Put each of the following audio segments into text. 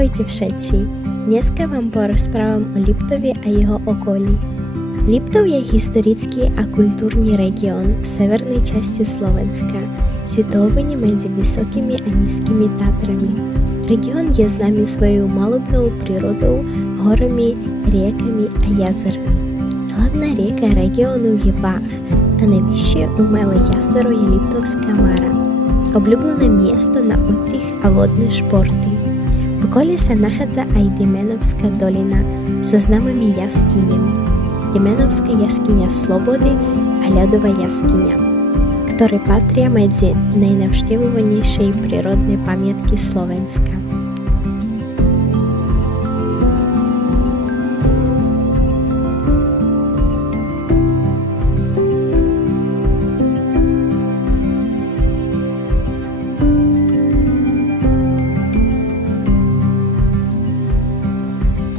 Ahojte všetci, dneska vám porozprávam o Liptove a jeho okolí. Liptov je historický a kultúrny región v severnej časti Slovenska, situovaný medzi vysokými a nízkymi Tatrami. Región je známy svojou malebnou prírodou, horami, riekami a jazermi. Hlavná rieka regiónu je Vách a najvyššie umelé jazero je Liptovská Mara, obľúbené miesto na oddych a vodné športy. V okolí sa nachádza aj Demenovská dolina so známymi jaskyňami. Demenovská jaskyňa Slobody a ľadová jaskyňa, ktoré patria medzi najnavštevovanejšie prírodné pamiatky Slovenska.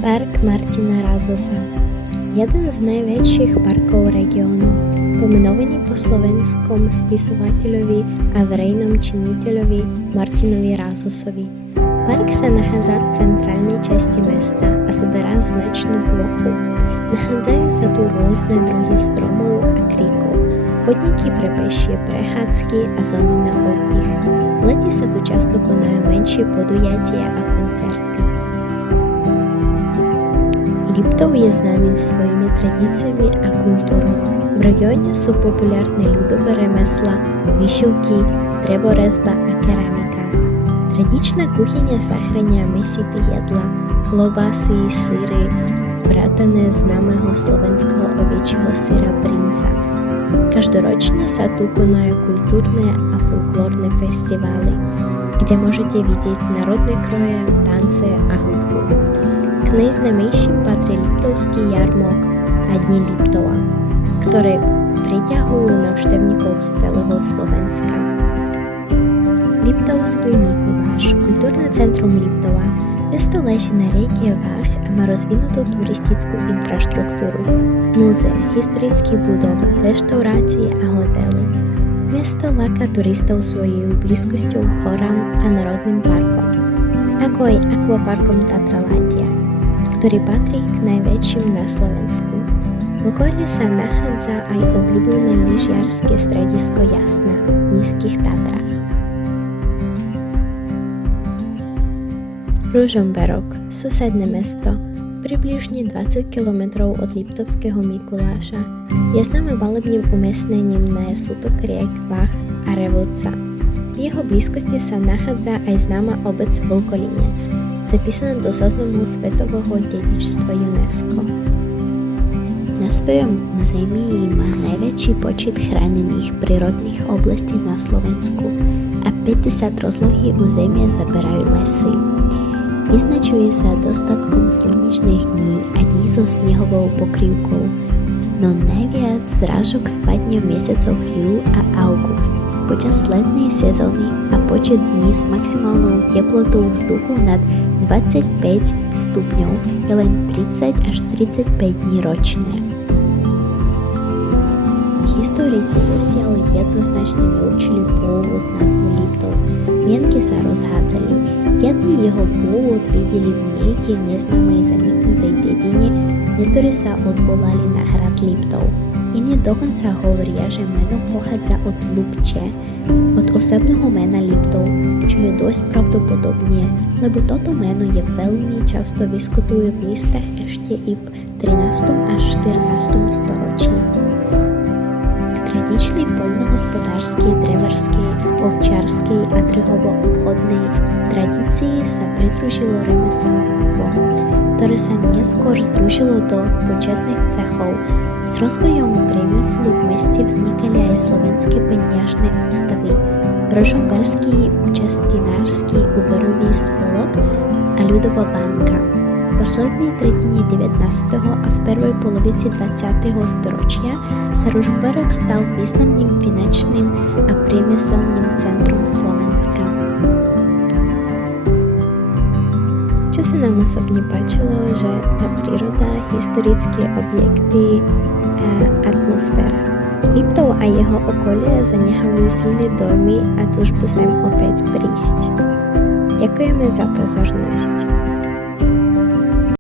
Park Martina Rázosa, jeden z najväčších parkov regiónu, pomenovaný po slovenskom spisovateľovi a verejnom činiteľovi Martinovi Rázosovi. Park sa nachádza v centrálnej časti mesta a zberá značnú plochu. Nachádzajú sa tu rôzne druhy stromov a kríkov, chodníky pre pešie prechádzky a zóny na oddych. V lete sa tu často konajú menšie podujatia a koncerty. Liptov je známy svojimi tradíciami a kultúrou. V regióne sú populárne ľudové remeslá, vyšivky, drevorezba a keramika. Tradičná kuchyňa zahrania mesité jedlá, klobásy, syry, vrátane známeho slovenského oviečieho syra Brinza. Každoročne sa tu konajú kultúrne a folklórne festivály, kde môžete vidieť národné kroje, tance a hudbu. K najznámejším patrí Liptovský jarmok a Dni Liptova, ktoré priťahujú návštevníkov z celého Slovenska. Liptovský Mikuláš, kultúrne centrum Liptova. Mesto leží na rieke Vách a má rozvinutú turistickú infraštruktúru, múzea, historické budovy, reštaurácie a hotely. Mesto láka turistov svojou blízkosťou k horám a národným parkom, ako aj akvaparkom Tatralandia, ktorý patrí k najväčším na Slovensku. V okolí sa nachádza aj obľúbené lyžiarske stredisko Jasná v Nízkych Tatrách. Ružomberok, susedné mesto, približne 20 km od Liptovského Mikuláša, je známe malebným umiestnením na sútok riek Vách a Revodca. V jeho blízkosti sa nachádza aj známa obec Vlkolinec, zapísaná do zoznamu svetového dedičstva UNESCO. Na svojom území má najväčší počet chránených prírodných oblastí na Slovensku a 50 rozlohy územia zaberajú lesy. Vyznačuje sa dostatkom slnečných dní a dní so snehovou pokrývkou, no najviac zrážok spadne v mesiacoch júl a august počas letnej sezóny a počet dní s maximálnou teplotou vzduchu nad 25 stupňov je len 30 až 35 dní ročné. Historici dosiaľ jednoznačne neurčili pôvod názvu Liptov. Mienky sa rozhádzali. Jedni jeho pôvod videli v nejakej neznámej zaniknutej dedine, ktorí sa odvolali na hrad Liptov. Iní dokonca hovoria, že meno pochádza od Lupče, od osobného mena Liptov, čo je dosť pravdepodobne, lebo toto meno je veľmi často vyskytuje v listách ešte i v 13. až 14. storočí. Tradičnej poľnohospodárskej, dreverskej, ovčiarskej a trhovo-obchodnej tradícii sa pridružilo remeselníctvo, ktoré sa neskôr združilo do početných cechov. S rozvojom priemyslu v meste vznikali aj slovenské peniažné ústavy, Ružomberský účastinársky úverový spolok a ľudová banka. V poslednej tretine 19. a v prvej polovici 20. storočia sa Ružomberok stal významným finančným a priemyselným centrom Slovenska. Čo sa nám osobne páčilo, že tá príroda, historické objekty a atmosféra. Liptov a jeho okolie zanechajú silné dojmy a túžbu sem opäť prísť. Ďakujeme za pozornosť.